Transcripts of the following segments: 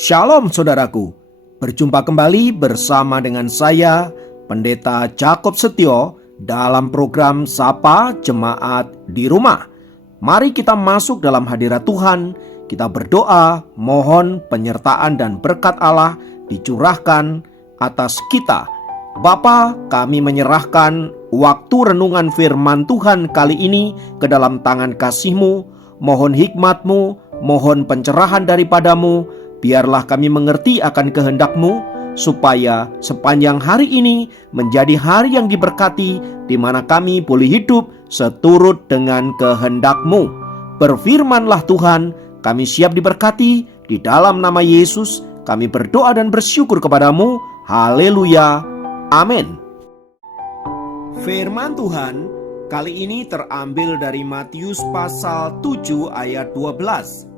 Shalom saudaraku, berjumpa kembali bersama dengan saya, Pendeta Jakob Setio, dalam program Sapa Jemaat di Rumah. Mari kita masuk dalam hadirat Tuhan, kita berdoa, mohon penyertaan dan berkat Allah dicurahkan atas kita. Bapa, kami menyerahkan waktu renungan firman Tuhan kali ini ke dalam tangan kasih-Mu. Mohon hikmat-Mu, mohon pencerahan daripadamu. Biarlah kami mengerti akan kehendak-Mu, supaya sepanjang hari ini menjadi hari yang diberkati, di mana kami boleh hidup seturut dengan kehendak-Mu. Berfirmanlah Tuhan, kami siap diberkati. Di dalam nama Yesus kami berdoa dan bersyukur kepadamu. Haleluya, amin. Firman Tuhan kali ini terambil dari Matius pasal 7 ayat 12.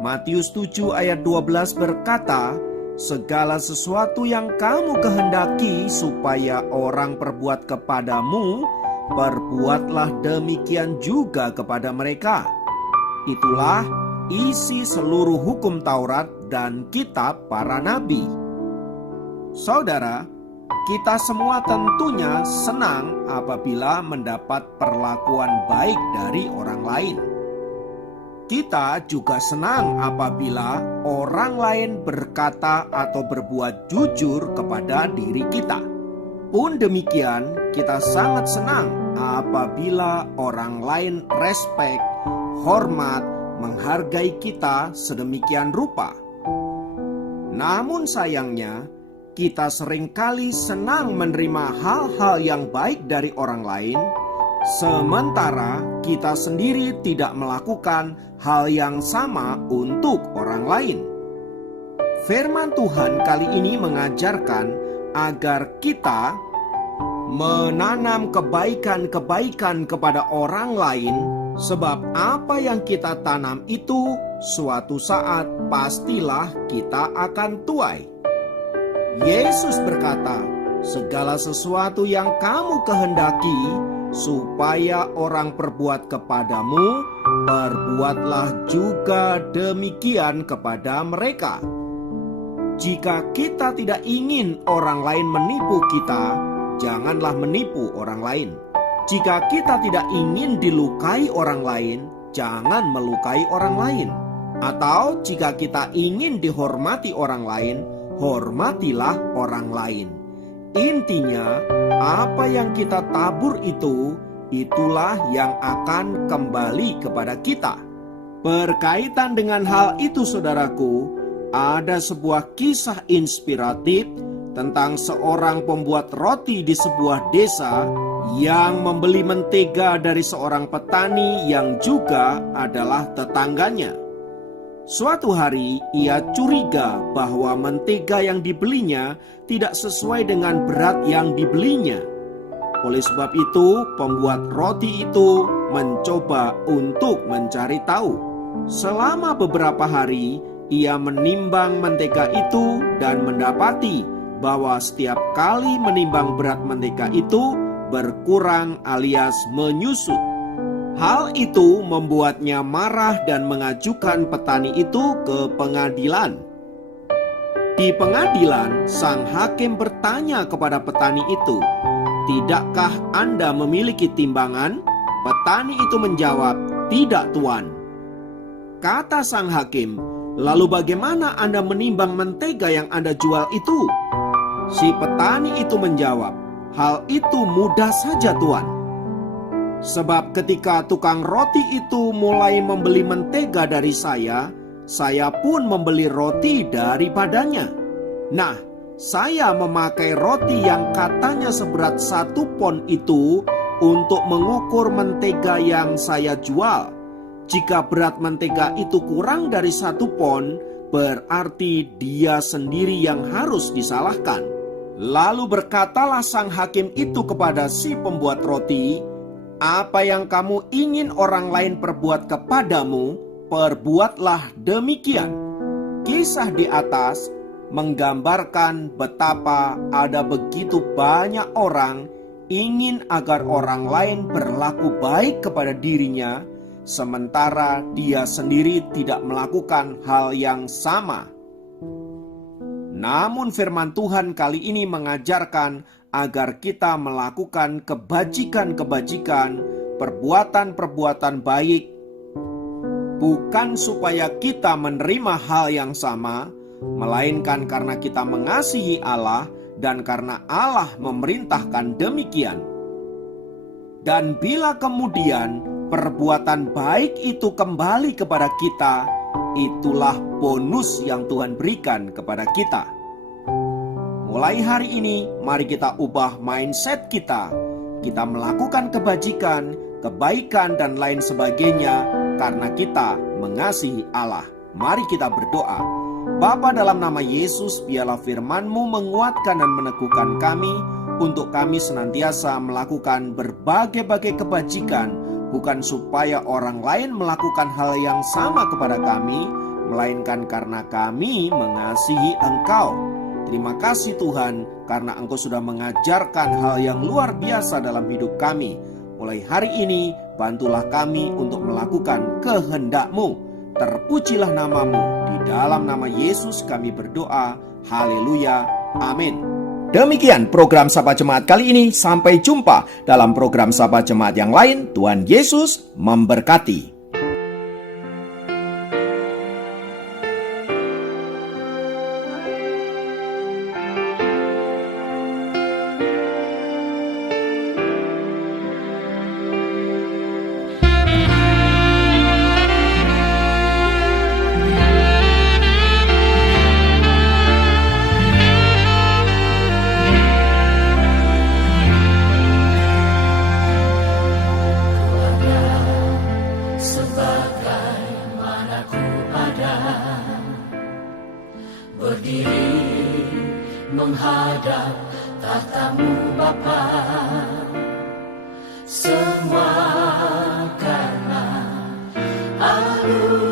Matius 7 ayat 12 berkata, "Segala sesuatu yang kamu kehendaki supaya orang perbuat kepadamu, perbuatlah demikian juga kepada mereka." Itulah isi seluruh hukum Taurat dan kitab para nabi. Saudara, kita semua tentunya senang apabila mendapat perlakuan baik dari orang lain. Kita juga senang apabila orang lain berkata atau berbuat jujur kepada diri kita. Pun demikian, kita sangat senang apabila orang lain respek, hormat, menghargai kita sedemikian rupa. Namun sayangnya, kita seringkali senang menerima hal-hal yang baik dari orang lain, sementara kita sendiri tidak melakukan hal yang sama untuk orang lain. Firman Tuhan kali ini mengajarkan agar kita menanam kebaikan-kebaikan kepada orang lain, sebab apa yang kita tanam itu suatu saat pastilah kita akan tuai. Yesus berkata, "Segala sesuatu yang kamu kehendaki supaya orang perbuat kepadamu, perbuatlah juga demikian kepada mereka." Jika kita tidak ingin orang lain menipu kita, janganlah menipu orang lain. Jika kita tidak ingin dilukai orang lain, jangan melukai orang lain. Atau jika kita ingin dihormati orang lain, hormatilah orang lain. Intinya, apa yang kita tabur itu, itulah yang akan kembali kepada kita. Berkaitan dengan hal itu, saudaraku, ada sebuah kisah inspiratif tentang seorang pembuat roti di sebuah desa yang membeli mentega dari seorang petani yang juga adalah tetangganya. Suatu hari ia curiga bahwa mentega yang dibelinya tidak sesuai dengan berat yang dibelinya. Oleh sebab itu, pembuat roti itu mencoba untuk mencari tahu. Selama beberapa hari, ia menimbang mentega itu dan mendapati bahwa setiap kali menimbang berat mentega itu berkurang alias menyusut. Hal itu membuatnya marah dan mengajukan petani itu ke pengadilan. Di pengadilan, sang hakim bertanya kepada petani itu, "Tidakkah Anda memiliki timbangan?" Petani itu menjawab, "Tidak, Tuan." Kata sang hakim, "Lalu bagaimana Anda menimbang mentega yang Anda jual itu?" Si petani itu menjawab, "Hal itu mudah saja, Tuan. Sebab ketika tukang roti itu mulai membeli mentega dari saya pun membeli roti daripadanya. Nah, saya memakai roti yang katanya seberat 1 pon itu untuk mengukur mentega yang saya jual. Jika berat mentega itu kurang dari 1 pon, berarti dia sendiri yang harus disalahkan." Lalu berkatalah sang hakim itu kepada si pembuat roti, "Apa yang kamu ingin orang lain perbuat kepadamu, perbuatlah demikian." Kisah di atas menggambarkan betapa ada begitu banyak orang ingin agar orang lain berlaku baik kepada dirinya, sementara dia sendiri tidak melakukan hal yang sama. Namun firman Tuhan kali ini mengajarkan agar kita melakukan kebajikan-kebajikan, perbuatan-perbuatan baik, bukan supaya kita menerima hal yang sama, melainkan karena kita mengasihi Allah dan karena Allah memerintahkan demikian. Dan bila kemudian perbuatan baik itu kembali kepada kita, itulah bonus yang Tuhan berikan kepada kita. Mulai hari ini, mari kita ubah mindset kita. Kita melakukan kebajikan, kebaikan, dan lain sebagainya karena kita mengasihi Allah. Mari kita berdoa. Bapa, dalam nama Yesus, biarlah firman-Mu menguatkan dan meneguhkan kami untuk kami senantiasa melakukan berbagai-bagai kebajikan, bukan supaya orang lain melakukan hal yang sama kepada kami, melainkan karena kami mengasihi Engkau. Terima kasih Tuhan, karena Engkau sudah mengajarkan hal yang luar biasa dalam hidup kami. Mulai hari ini, bantulah kami untuk melakukan kehendak-Mu. Terpujilah nama-Mu. Di dalam nama Yesus kami berdoa. Haleluya. Amin. Demikian program Sapa Jemaat kali ini. Sampai jumpa dalam program Sapa Jemaat yang lain. Tuhan Yesus memberkati. Berdiri menghadap tahta-Mu Bapa, semua karena anugerah